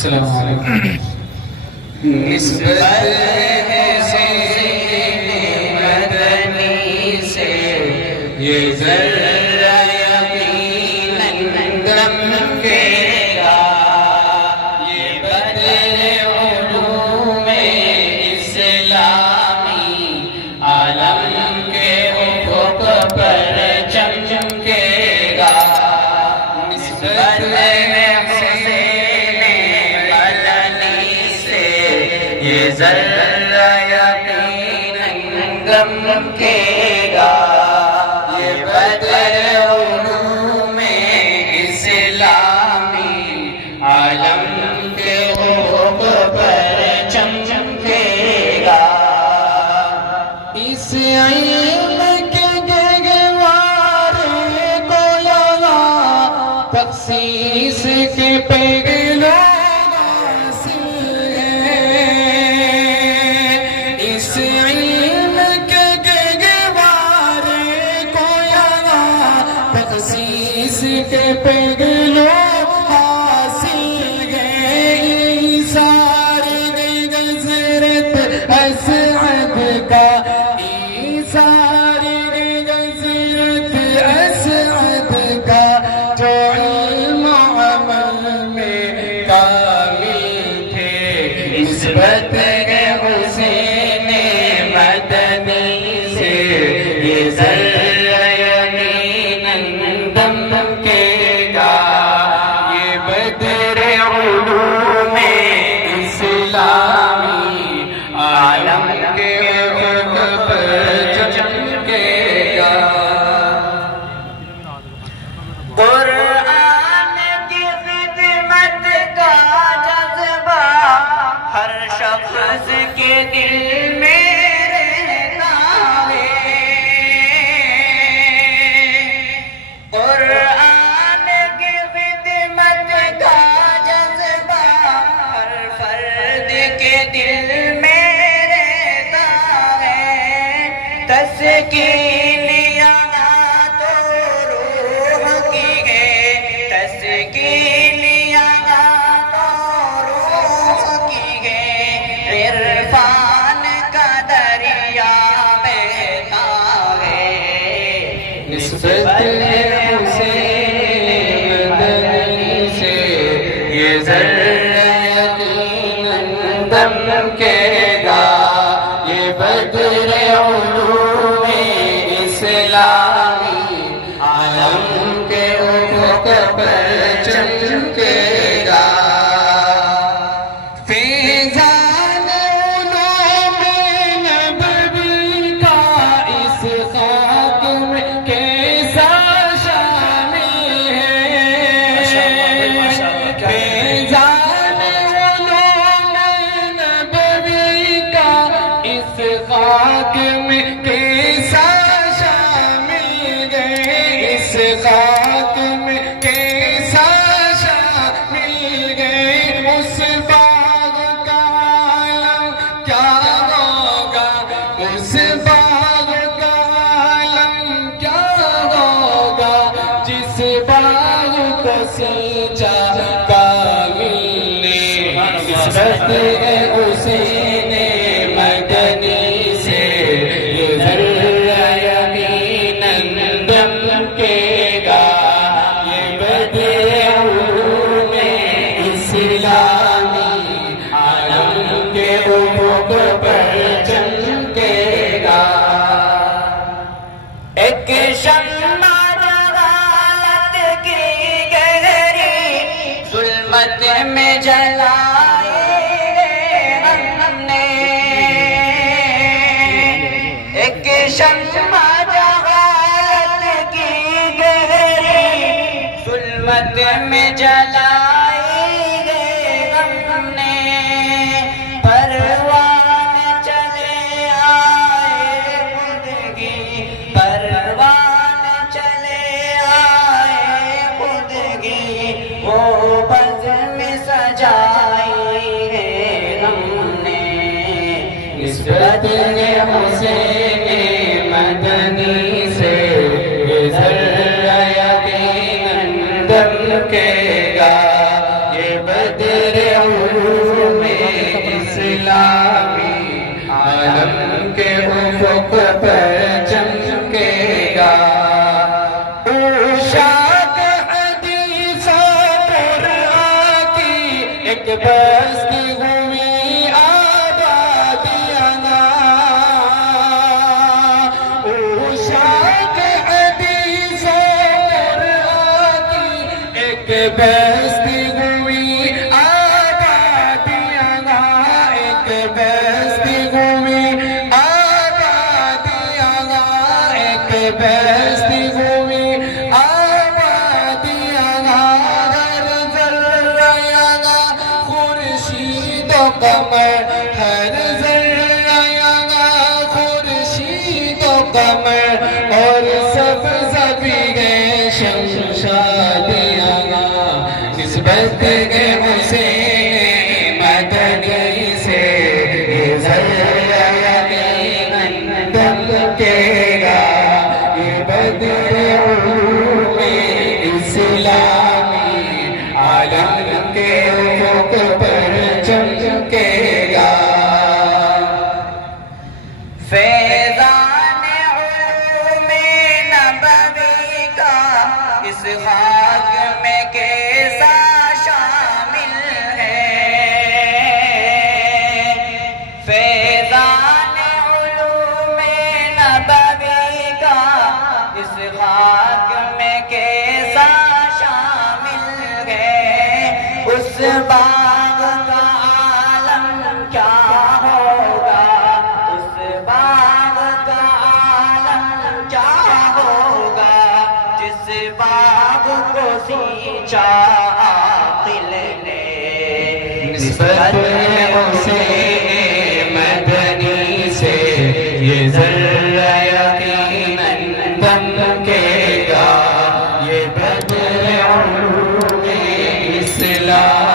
السلام علیکم. نسبت ہے حسین مدنی سے یہ ذرہ یقیناً دمکے گا، یہ بدر علوم اسلامی عالم کے افق پر چمکے گا. نسبت ہے یہ ذرہ یقیناً دمکے گا، یہ بدر علوم اسلامی عالم کے افق پر چمکے گا. اس علم کے گہوارے کو یہاں تخصیص کے پہلو کے پہلو حاصل گئے سارے گزرت اسعد کا، سارے گزرت اسعد کا جو علم عمل میں کامل تھے. نسبت ہے حسین مدنی سے یہ ذرہ کے دل میں رہتا ہے. قرآن کی خدمت کا جذبہ ہر فرد کے دل میں رہتا ہے. تسکین یہاں تو روح کی ہے، تسکین یہاں تو روح کی ہے. عرفان کا دریا بہتا ہے. نسبت ہے حسین مدنی سے یہ ذرہ یقیناً دمکے گا، یہ بدر علوم اسلامی عالم کے افق پر چمکے گا. خاک میں کیسا شامل گئے، اس خاک میں کیسا شامل گئے. اس باغ کا عالم کیا ہوگا، اس باغ کا عالم کیا ہوگا جس باغ کو سینچا کامل نے. نسبت ہے حسین مدنی سے یہ ذرہ یقیناً دمکے گا، یہ بدر علوم اسلامی عالم کے افق پر چمکے گا. ایک شمع جہالت کی گہری ظلمت میں جلائے ہم نے، ایک شمع جہالت کی گہری ظلمت میں جلائی گئے ہم نے. پروان چلے آئے خودگی، پروان چلے آئے خودگی، وہ بزم سجائی ہے ہم نے. نسبت ہے حسین مدنی سے یہ ذرہ یقیناً دمکے گا، یہ بدر علوم اسلامی عالم کے افق پر چمکے گا ارشاد حدیث قرآن کی ایک بستی ہوئی آبادیاں ارشاد حدیث قرآن کی ایک بستی ہوئی آبادیاں ایک بستی ہوئی آبادیاں ایک بستی ہوئی آبادیاں ہر ذرہ خورشید و قمر ہر ذرہ خورشید و قمر اور سب زبیگے شمشادیاں نسبت کے حسین مدنی سے یہ ذرہ یقیناً دمکے گا یہ بدر علوم اسلامی عالم کے افق پر چمکے گا فیضان علوم نبوی کا اس خاک میں کیسا شامل ہے فیضان علوم نبوی کا اس خاک میں کیسا شامل ہے اس باغ کا عالم کیا ہوگا اس باغ کا عالم کیا ہوگا جس باغ کو سینچا عاقل نے نسبت حسین مدنی سے یہ ذرہ یقیناً دمکے گا یہ بدر علوم اسلام